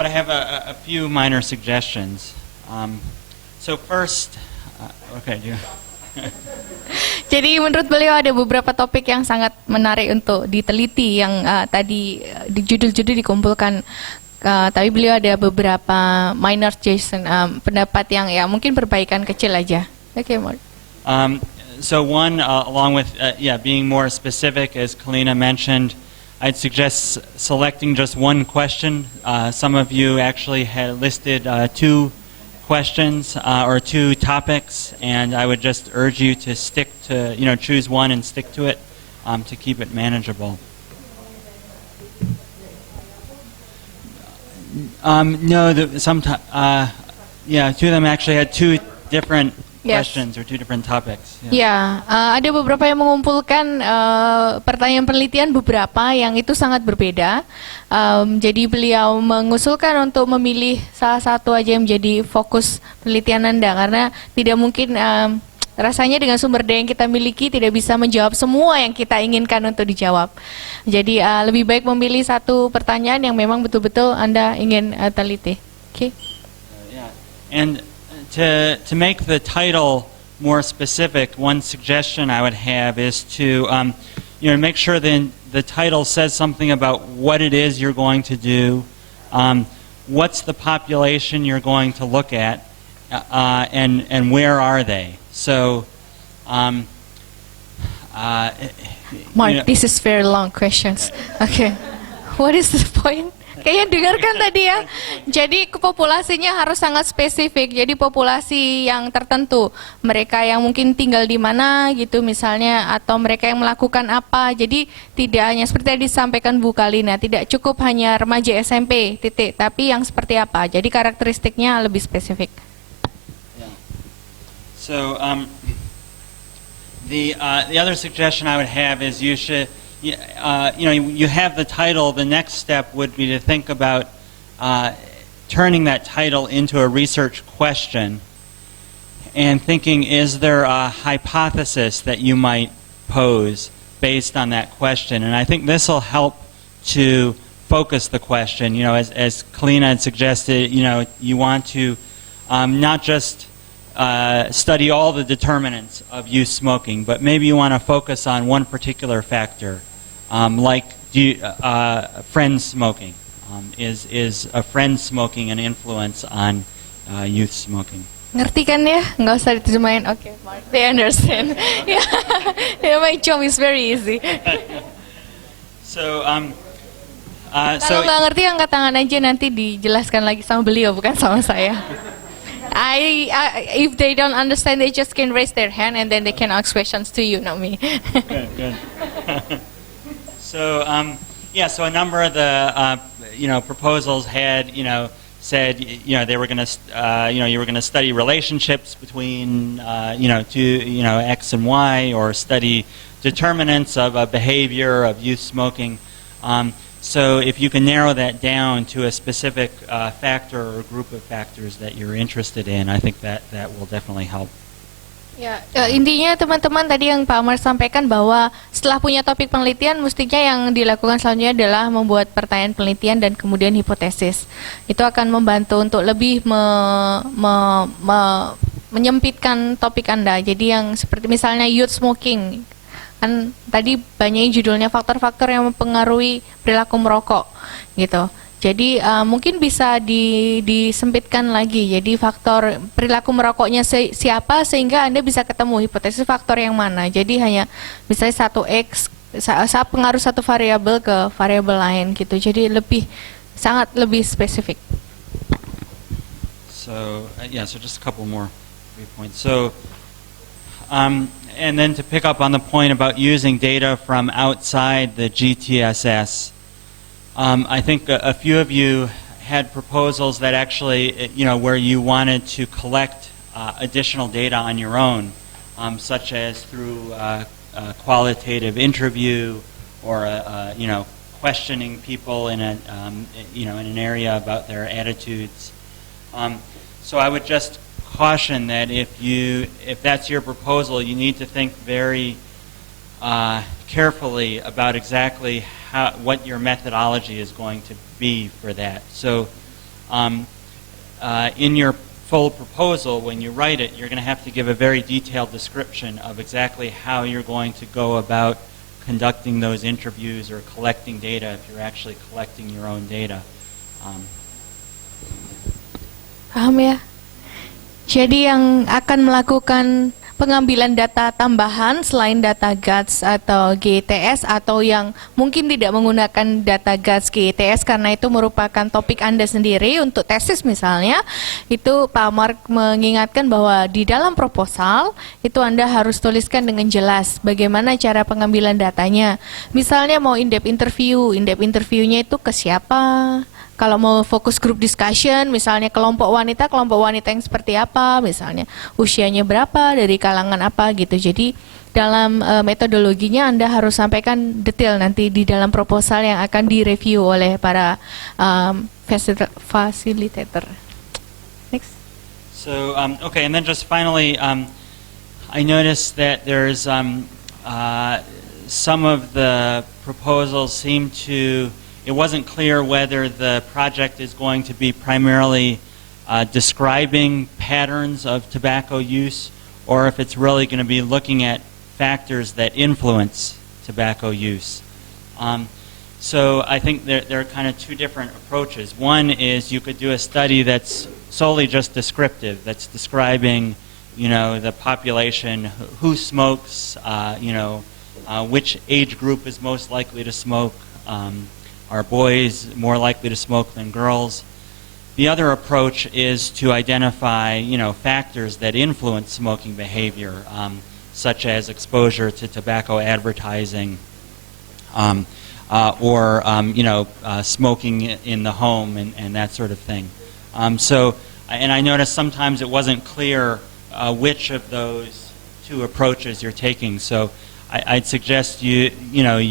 But I have a few minor suggestions. So first, okay, do you? Jadi menurut beliau ada beberapa topik yang sangat menarik untuk diteliti yang tadi di judul-judul dikumpulkan, tapi beliau ada beberapa minor suggestion, pendapat yang ya mungkin perbaikan kecil aja. Okay, Mark. So one, along with being more specific, as Kalina mentioned, I'd suggest selecting just one question. Some of you actually had listed two questions or two topics, and I would just urge you to stick to, choose one and stick to it to keep it manageable. No, two of them actually had two different questions or two different topics. Ya, ada beberapa yang mengumpulkan pertanyaan penelitian beberapa yang itu sangat berbeda. Jadi beliau mengusulkan untuk memilih salah satu aja yang menjadi fokus penelitian Anda, karena tidak mungkin rasanya dengan sumber daya yang kita miliki tidak bisa menjawab semua yang kita inginkan untuk dijawab. Jadi lebih baik memilih satu pertanyaan yang memang betul-betul Anda ingin teliti. Okay. And to make the title more specific, one suggestion I would have is to make sure that the title says something about what it is you're going to do, what's the population you're going to look at, and where are they. So, Mark, this is very long questions. Okay, what is the point? Kayaknya dengarkan tadi ya. Jadi populasinya harus sangat spesifik. Jadi populasi yang tertentu, mereka yang mungkin tinggal di mana gitu misalnya, atau mereka yang melakukan apa. Jadi tidak hanya seperti yang disampaikan Bu Kalina, tidak cukup hanya remaja SMP titik, tapi yang seperti apa. Jadi karakteristiknya lebih spesifik. So the other suggestion I would have is you should, you have the title. The next step would be to think about turning that title into a research question and thinking, is there a hypothesis that you might pose based on that question? And I think this will help to focus the question. As Kalina had suggested, you want to not just study all the determinants of youth smoking, but maybe you want to focus on one particular factor, like friend smoking. Is a friend smoking an influence on youth smoking? Ngerti kan ya? Nggak usah diterjemahin. Oke, Mark. They understand. Yeah, my job is very easy. So, kalau nggak ngerti angkat tangan aja, nanti dijelaskan lagi sama beliau, bukan sama saya. If they don't understand, they just can raise their hand and then they can ask questions to you, not me. Good. So, so a number of the proposals had said they were going to you were going to study relationships between X and Y, or study determinants of behavior of youth smoking. So if you can narrow that down to a specific factor or group of factors that you're interested in, I think that will definitely help. Ya, intinya teman-teman tadi yang Pak Amar sampaikan bahwa setelah punya topik penelitian, mestinya yang dilakukan selanjutnya adalah membuat pertanyaan penelitian dan kemudian hipotesis. Itu akan membantu untuk lebih menyempitkan topik Anda. Jadi yang seperti misalnya youth smoking, kan tadi banyak judulnya faktor-faktor yang mempengaruhi perilaku merokok gitu. Jadi mungkin bisa disempitkan lagi. Jadi faktor perilaku merokoknya siapa, sehingga Anda bisa ketemu hipotesis faktor yang mana. Jadi hanya misalnya pengaruh satu variabel ke variabel lain gitu. Jadi sangat lebih spesifik. So so just a couple more points. So and then to pick up on the point about using data from outside the GTSS, I think a few of you had proposals that actually, where you wanted to collect additional data on your own, such as through a qualitative interview or questioning people in in an area about their attitudes. So I would just caution that if that's your proposal, you need to think very carefully about exactly what your methodology is going to be for that. So in your full proposal, when you write it, you're going to have to give a very detailed description of exactly how you're going to go about conducting those interviews or collecting data if you're actually collecting your own data. Paham ya? Jadi yang akan melakukan pengambilan data tambahan selain data GATS atau GITS, atau yang mungkin tidak menggunakan data GATS GITS karena itu merupakan topik Anda sendiri untuk tesis misalnya, itu Pak Mark mengingatkan bahwa di dalam proposal itu Anda harus tuliskan dengan jelas bagaimana cara pengambilan datanya. Misalnya mau in-depth interviewnya itu ke siapa? Kalau mau fokus group discussion, misalnya kelompok wanita yang seperti apa, misalnya usianya berapa, dari kalangan apa gitu. Jadi dalam metodologinya Anda harus sampaikan detail nanti di dalam proposal yang akan direview oleh para facilitator. Next. So okay, and then just finally, I noticed that there's some of the proposals seem to. It wasn't clear whether the project is going to be primarily describing patterns of tobacco use, or if it's really going to be looking at factors that influence tobacco use. So I think there are kind of two different approaches. One is you could do a study that's solely just descriptive, that's describing, the population, who smokes, which age group is most likely to smoke, are boys more likely to smoke than girls? The other approach is to identify, factors that influence smoking behavior, such as exposure to tobacco advertising, or smoking in the home and that sort of thing. And I noticed sometimes it wasn't clear which of those two approaches you're taking. So I'd suggest you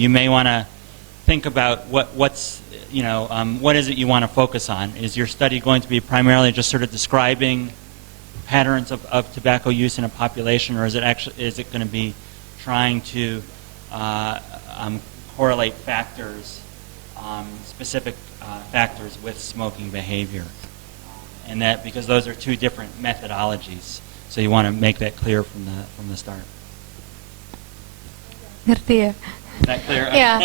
may want to think about what is it you want to focus on. Is your study going to be primarily just sort of describing patterns of tobacco use in a population, or is it going to be trying to correlate factors, specific factors with smoking behavior? And that, because those are two different methodologies, so you want to make that clear from the start. Ngerti ya? Is that clear? Ya,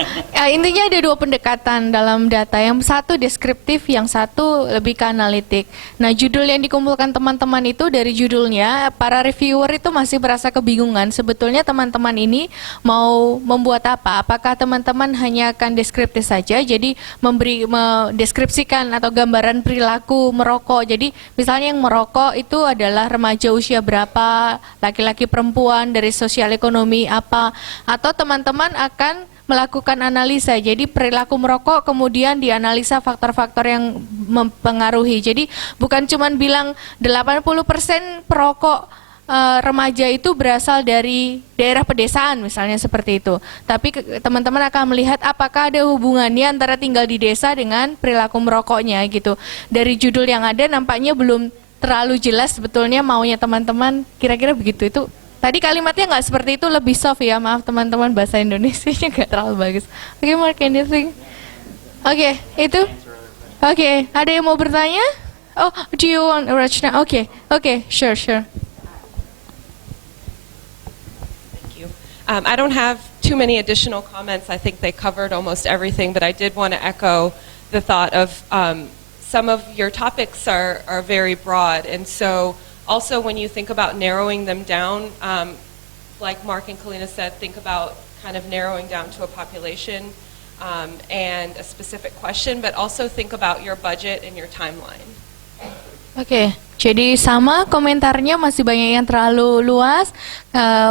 intinya ada dua pendekatan dalam data. Yang satu deskriptif, yang satu lebih ke analitik. Nah, judul yang dikumpulkan teman-teman itu dari judulnya, para reviewer itu masih merasa kebingungan. Sebetulnya teman-teman ini mau membuat apa? Apakah teman-teman hanya akan deskriptif saja, jadi mendeskripsikan atau gambaran perilaku merokok. Jadi misalnya yang merokok itu adalah remaja usia berapa, laki-laki perempuan, dari sosial ekonomi apa, atau teman-teman akan melakukan analisa. Jadi perilaku merokok kemudian dianalisa faktor-faktor yang mempengaruhi. Jadi bukan cuma bilang 80% perokok remaja itu berasal dari daerah pedesaan misalnya seperti itu. Tapi teman-teman akan melihat apakah ada hubungannya antara tinggal di desa dengan perilaku merokoknya gitu. Dari judul yang ada nampaknya belum terlalu jelas sebetulnya maunya teman-teman kira-kira begitu. Itu tadi kalimatnya nggak seperti itu, lebih soft ya, maaf teman-teman, bahasa Indonesianya nggak terlalu bagus. Oke, Mark, anything? Oke, itu? Oke, ada yang mau bertanya? Oh, do you want Rachna? Oke, sure. Thank you. I don't have too many additional comments. I think they covered almost everything, but I did want to echo the thought of some of your topics are very broad, and so also, when you think about narrowing them down, like Mark and Kalina said, think about kind of narrowing down to a population and a specific question, but also think about your budget and your timeline. Oke, jadi sama komentarnya, masih banyak yang terlalu luas.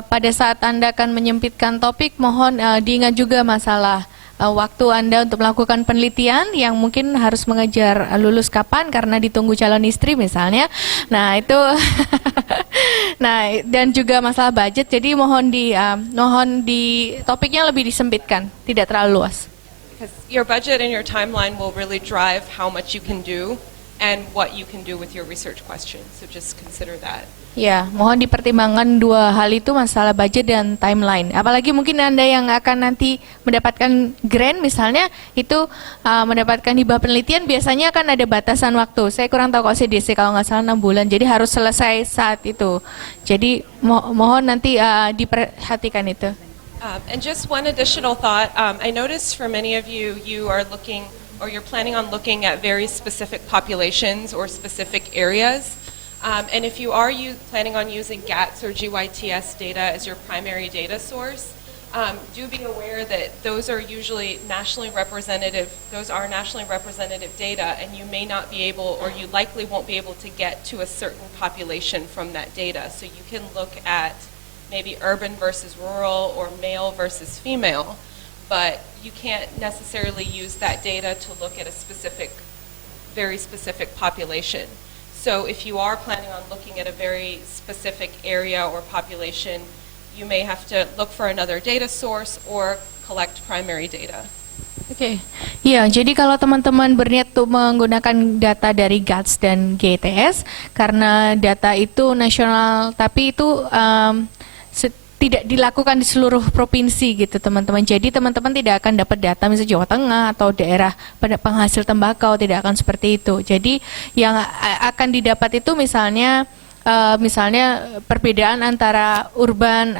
Pada saat Anda akan menyempitkan topik, mohon diingat juga masalah waktu Anda untuk melakukan penelitian yang mungkin harus mengejar lulus kapan karena ditunggu calon istri misalnya. Nah, itu nah, dan juga masalah budget. Jadi mohon di topiknya lebih disempitkan, tidak terlalu luas. Because your budget and your timeline will really drive how much you can do and what you can do with your research questions. So just consider that. Ya, mohon dipertimbangkan dua hal itu, masalah budget dan timeline. Apalagi mungkin Anda yang akan nanti mendapatkan grant misalnya, itu mendapatkan hibah penelitian biasanya kan ada batasan waktu. Saya kurang tahu kalau CDC, kalau nggak salah 6 bulan, jadi harus selesai saat itu. Jadi mohon nanti diperhatikan itu. And just one additional thought, I noticed for many of you, you are looking or you're planning on looking at very specific populations or specific areas. And if you are planning on using GATS or GYTS data as your primary data source, do be aware that those are usually nationally representative. Those are nationally representative data, and you may not be able, or you likely won't be able to get to a certain population from that data. So you can look at maybe urban versus rural or male versus female, but you can't necessarily use that data to look at a very specific population. So if you are planning on looking at a very specific area or population, you may have to look for another data source or collect primary data. Oke, ya, jadi kalau teman-teman berniat untuk menggunakan data dari GATS dan GTS, karena data itu nasional, tapi itu tidak dilakukan di seluruh provinsi gitu teman-teman. Jadi teman-teman tidak akan dapat data misalnya Jawa Tengah atau daerah penghasil tembakau, tidak akan seperti itu. Jadi yang akan didapat itu misalnya perbedaan antara urban,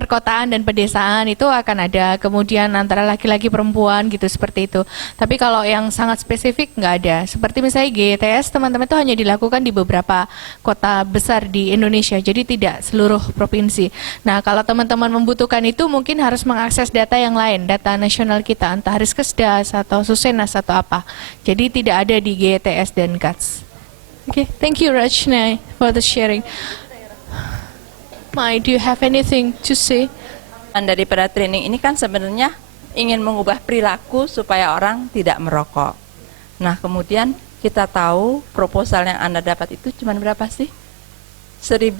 perkotaan dan pedesaan itu akan ada, kemudian antara laki-laki perempuan gitu seperti itu. Tapi kalau yang sangat spesifik nggak ada. Seperti misalnya GTS teman-teman itu hanya dilakukan di beberapa kota besar di Indonesia, jadi tidak seluruh provinsi. Nah kalau teman-teman membutuhkan itu mungkin harus mengakses data yang lain, data nasional kita, entah Riskesdas atau Susenas atau apa. Jadi tidak ada di GTS dan GATS. Okay, thank you Rachna for the sharing. Mai, do you have anything to say? Daripada training ini kan sebenarnya ingin mengubah perilaku supaya orang tidak merokok. Nah kemudian kita tahu proposal yang Anda dapat itu cuma berapa sih? 1000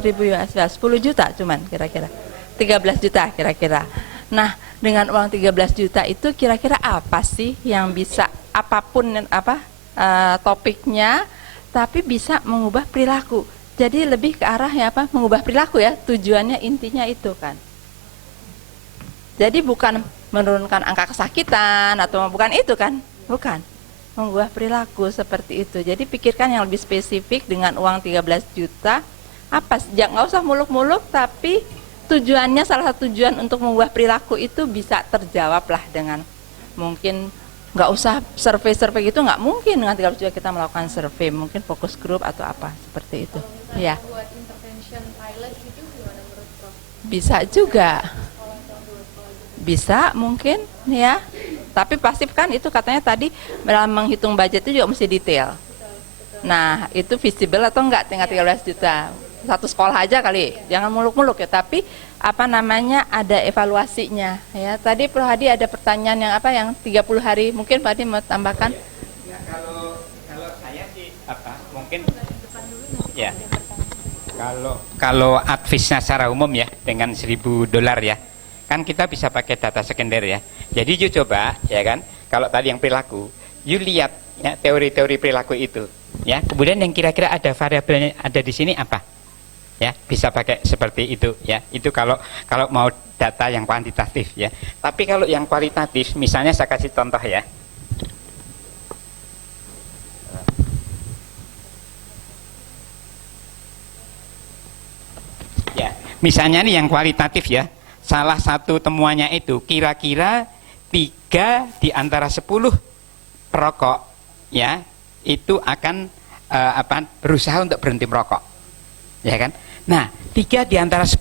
US, 10 juta cuman kira-kira. 13 juta kira-kira. Nah dengan uang 13 juta itu kira-kira apa sih yang bisa, apapun topiknya, tapi bisa mengubah perilaku. Jadi lebih ke arah ya mengubah perilaku ya, tujuannya intinya itu kan. Jadi bukan menurunkan angka kesakitan atau bukan itu kan, bukan. Mengubah perilaku seperti itu. Jadi pikirkan yang lebih spesifik dengan uang 13 juta, nggak usah muluk-muluk, tapi tujuannya, salah satu tujuan untuk mengubah perilaku itu bisa terjawab lah dengan mungkin nggak usah survei-survei gitu, nggak mungkin dengan 13 juta kita melakukan survei, mungkin fokus grup atau apa seperti itu. Ya. Buat intervention pilot gitu gimana menurut Prof? Bisa juga. Bisa mungkin ya. Tapi pasti kan itu katanya tadi dalam menghitung budget itu juga mesti detail. Nah, itu visible atau enggak tinggal 13 juta. Satu sekolah aja kali, jangan muluk-muluk ya, tapi ada evaluasinya ya. Tadi Prof Hadi ada pertanyaan yang 30 hari, mungkin Pak Hadi mau tambahkan? Ya, kalau saya sih mungkin ya. Kalau advice-nya secara umum ya dengan $1.000 ya, kan kita bisa pakai data sekunder ya. Jadi you coba ya kan, kalau tadi yang perilaku, you lihat ya teori-teori perilaku itu ya. Kemudian yang kira-kira ada variabelnya ada di sini apa? Ya, bisa pakai seperti itu ya. Itu kalau mau data yang kuantitatif ya. Tapi kalau yang kualitatif, misalnya saya kasih contoh ya. Ya, misalnya nih yang kualitatif ya. Salah satu temuannya itu kira-kira 3 di antara 10 perokok ya itu akan berusaha untuk berhenti merokok. Ya kan? Nah, 3 di antara 10.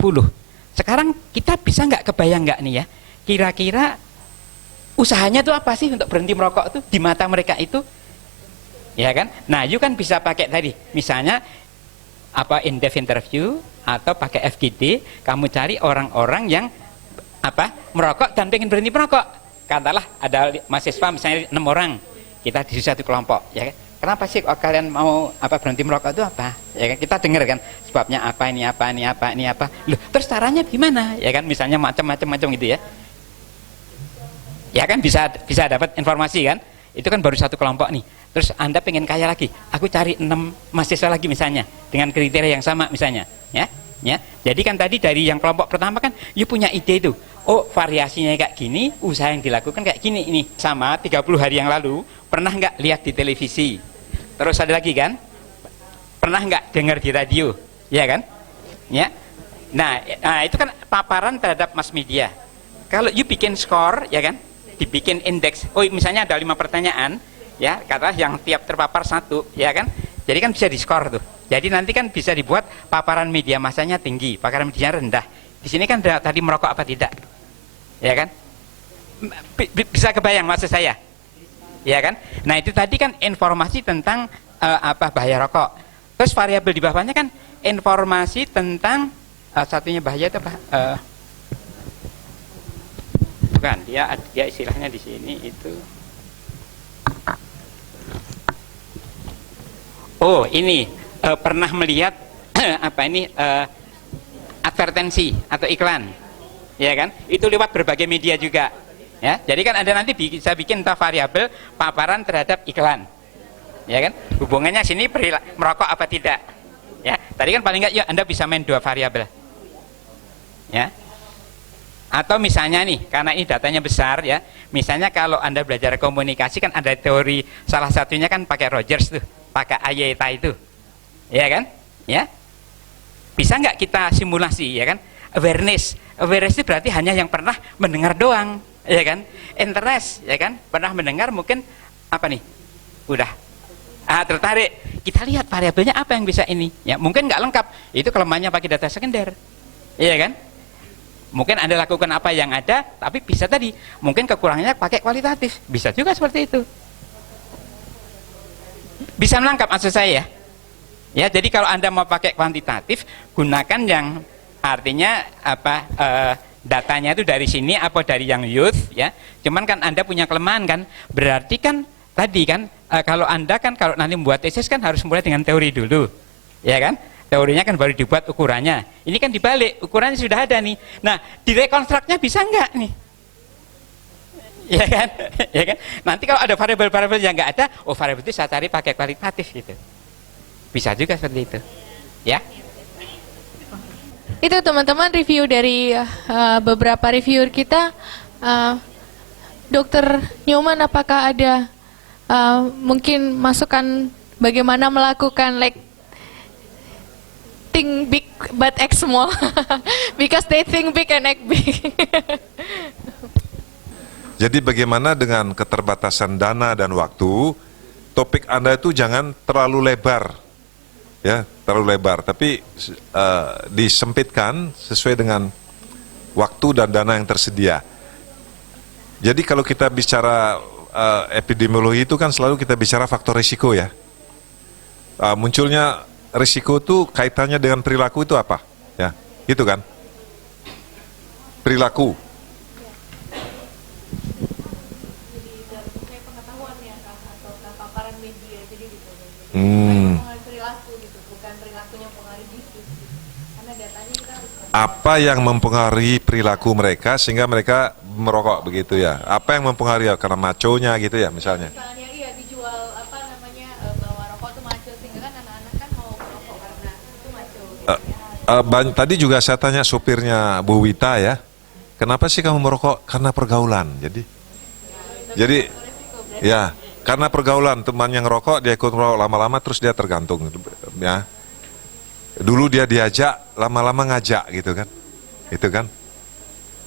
Sekarang kita bisa nggak kebayang nggak nih ya? Kira-kira usahanya itu apa sih untuk berhenti merokok itu di mata mereka itu? Ya kan? Nah, you kan bisa pakai tadi. Misalnya in-depth interview atau pakai FGD, kamu cari orang-orang yang merokok dan pengen berhenti merokok. Katalah ada mahasiswa misalnya 6 orang, kita di satu kelompok, ya kan? Kenapa sih kalian mau berhenti merokok itu apa? Ya kan? Kita dengar kan sebabnya apa ini apa. Loh, terus caranya gimana? Ya kan misalnya macam-macam gitu ya. Ya kan bisa dapat informasi kan? Itu kan baru satu kelompok nih. Terus Anda pengen kaya lagi, aku cari 6 mahasiswa lagi misalnya dengan kriteria yang sama misalnya, ya. Jadi kan tadi dari yang kelompok pertama kan, you punya ide itu. Oh, variasinya kayak gini, usaha yang dilakukan kayak gini ini. Sama 30 hari yang lalu, pernah nggak lihat di televisi? Terus ada lagi kan? Pernah nggak dengar di radio? Ya kan? Ya. Nah, itu kan paparan terhadap mass media. Kalau you bikin skor, ya kan? Dibikin indeks. Oh, misalnya ada 5 pertanyaan, ya, kata yang tiap terpapar 1, ya kan? Jadi kan bisa diskor tuh. Jadi nanti kan bisa dibuat paparan media massanya tinggi, paparan medianya rendah. Di sini kan tadi merokok apa tidak, ya kan? Bisa kebayang maksud saya, ya kan? Nah itu tadi kan informasi tentang bahaya rokok. Terus variabel di bawahnya kan informasi tentang satunya bahaya itu apa? Bukan, dia istilahnya di sini itu. Oh ini pernah melihat advertensi atau iklan, ya kan? Itu lewat berbagai media juga, ya. Jadi kan Anda nanti bisa bikin variabel paparan terhadap iklan, ya kan? Hubungannya sini merokok apa tidak, ya. Tadi kan paling nggak ya Anda bisa main 2 variabel, ya. Atau misalnya nih, karena ini datanya besar ya, misalnya kalau Anda belajar komunikasi kan ada teori, salah satunya kan pakai Rogers tuh, pakai Ayeta itu, ya kan? Ya, bisa nggak kita simulasi, ya kan? awareness. Awareness itu berarti hanya yang pernah mendengar doang, ya kan? Interest, ya kan? Pernah mendengar mungkin apa nih? Udah tertarik. Kita lihat variabelnya apa yang bisa ini. Ya, mungkin nggak lengkap. Itu kelemahannya pakai data sekunder, iya kan? Mungkin Anda lakukan apa yang ada, tapi bisa tadi. Mungkin kekurangannya pakai kualitatif, bisa juga seperti itu. Bisa melengkap maksud saya ya. Ya, jadi kalau Anda mau pakai kuantitatif, gunakan yang artinya apa datanya itu dari sini apa dari yang youth ya. Cuman kan Anda punya kelemahan kan, berarti kan tadi kan kalau Anda kan kalau nanti membuat tesis kan harus mulai dengan teori dulu, ya kan? Teorinya kan baru dibuat ukurannya. Ini kan dibalik, ukurannya sudah ada nih. Nah, direkonstruknya bisa enggak nih? Ya kan? Ya kan? Nanti kalau ada variabel-variabel yang enggak ada, oh variabel itu saya cari pakai kualitatif gitu. Bisa juga seperti itu. Ya. Itu teman-teman review dari beberapa reviewer kita. Dokter Nyoman, apakah ada mungkin masukan bagaimana melakukan like think big but act small because they think big and act big. Jadi bagaimana dengan keterbatasan dana dan waktu, topik Anda itu jangan terlalu lebar. Ya, terlalu lebar, tapi disempitkan sesuai dengan waktu dan dana yang tersedia. Jadi kalau kita bicara epidemiologi itu kan selalu kita bicara faktor risiko ya. Munculnya risiko itu kaitannya dengan perilaku itu apa? Ya, gitu kan? Perilaku. Apa yang mempengaruhi perilaku mereka sehingga mereka merokok begitu ya? Apa yang mempengaruhi karena maconya gitu ya misalnya? Misalnya iya dijual apa namanya bahwa rokok itu maco sehingga kan anak-anak kan mau merokok karena itu maco. Tadi juga saya tanya supirnya Bu Wita ya, kenapa sih kamu merokok? Karena pergaulan. Jadi ya karena pergaulan, teman yang rokok dia ikut merokok lama-lama terus dia tergantung ya. Dulu dia diajak, lama-lama ngajak gitu kan. Itu kan.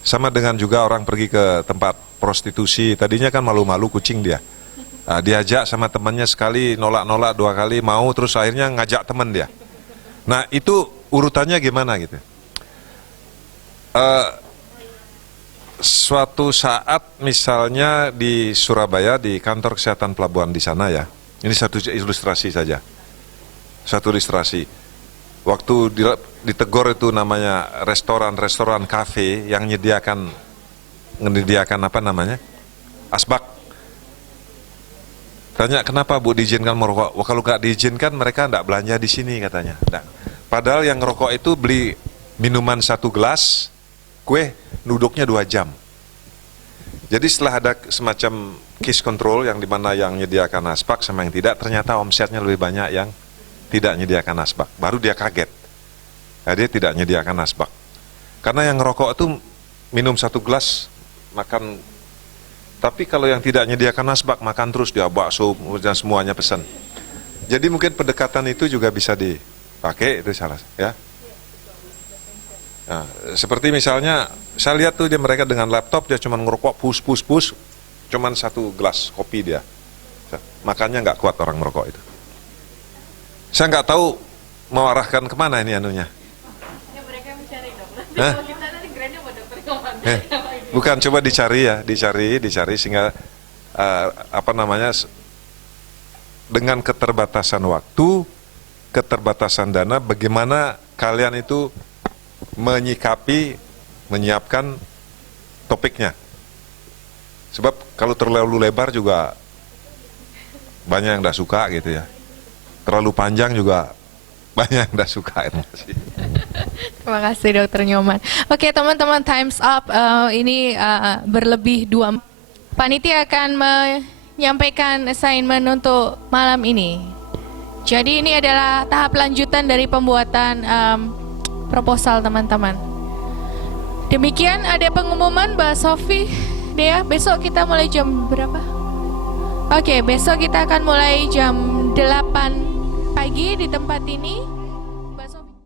Sama dengan juga orang pergi ke tempat prostitusi, tadinya kan malu-malu kucing dia. Diajak sama temannya sekali, nolak-nolak 2 kali, mau terus akhirnya ngajak teman dia. Nah itu urutannya gimana gitu. Suatu saat misalnya di Surabaya, di kantor kesehatan pelabuhan di sana ya. Ini satu ilustrasi saja. Satu ilustrasi. Waktu ditegur itu namanya restoran kafe yang menyediakan apa namanya asbak. Tanya kenapa Bu diizinkan merokok? Wah kalau nggak diizinkan mereka nggak belanja di sini katanya. Nah, padahal yang ngerokok itu beli minuman 1 gelas, kue duduknya 2 jam. Jadi setelah ada semacam case control yang dimana yang menyediakan asbak sama yang tidak, ternyata omsetnya lebih banyak yang tidak menyediakan asbak, baru dia kaget. Nah, dia tidak menyediakan asbak. Karena yang ngerokok itu minum 1 gelas, makan. Tapi kalau yang tidak menyediakan asbak, makan terus dia bakso dan semuanya pesan. Jadi mungkin pendekatan itu juga bisa dipakai, itu salah ya. Nah, seperti misalnya, saya lihat tuh dia mereka dengan laptop, dia cuma ngerokok pus, cuman 1 gelas kopi dia. Makanya nggak kuat orang merokok itu. Saya nggak tahu mau arahkan kemana ini anunya. Mereka mencari dong. Hah? Kita nanti grandnya mau dokter Nyoman. Bukan, coba dicari ya, dicari sehingga apa namanya dengan keterbatasan waktu, keterbatasan dana, bagaimana kalian itu menyiapkan topiknya. Sebab kalau terlalu lebar juga banyak yang nggak suka gitu ya. Terlalu panjang juga banyak yang nggak suka. Terima kasih Dokter Nyoman. Oke teman-teman, times up. Ini berlebih 2. Panitia akan menyampaikan assignment untuk malam ini. Jadi ini adalah tahap lanjutan dari pembuatan proposal teman-teman. Demikian ada pengumuman Mbak Sofi. Dea, besok kita mulai jam berapa? Oke, besok kita akan mulai jam 8 pagi di tempat ini.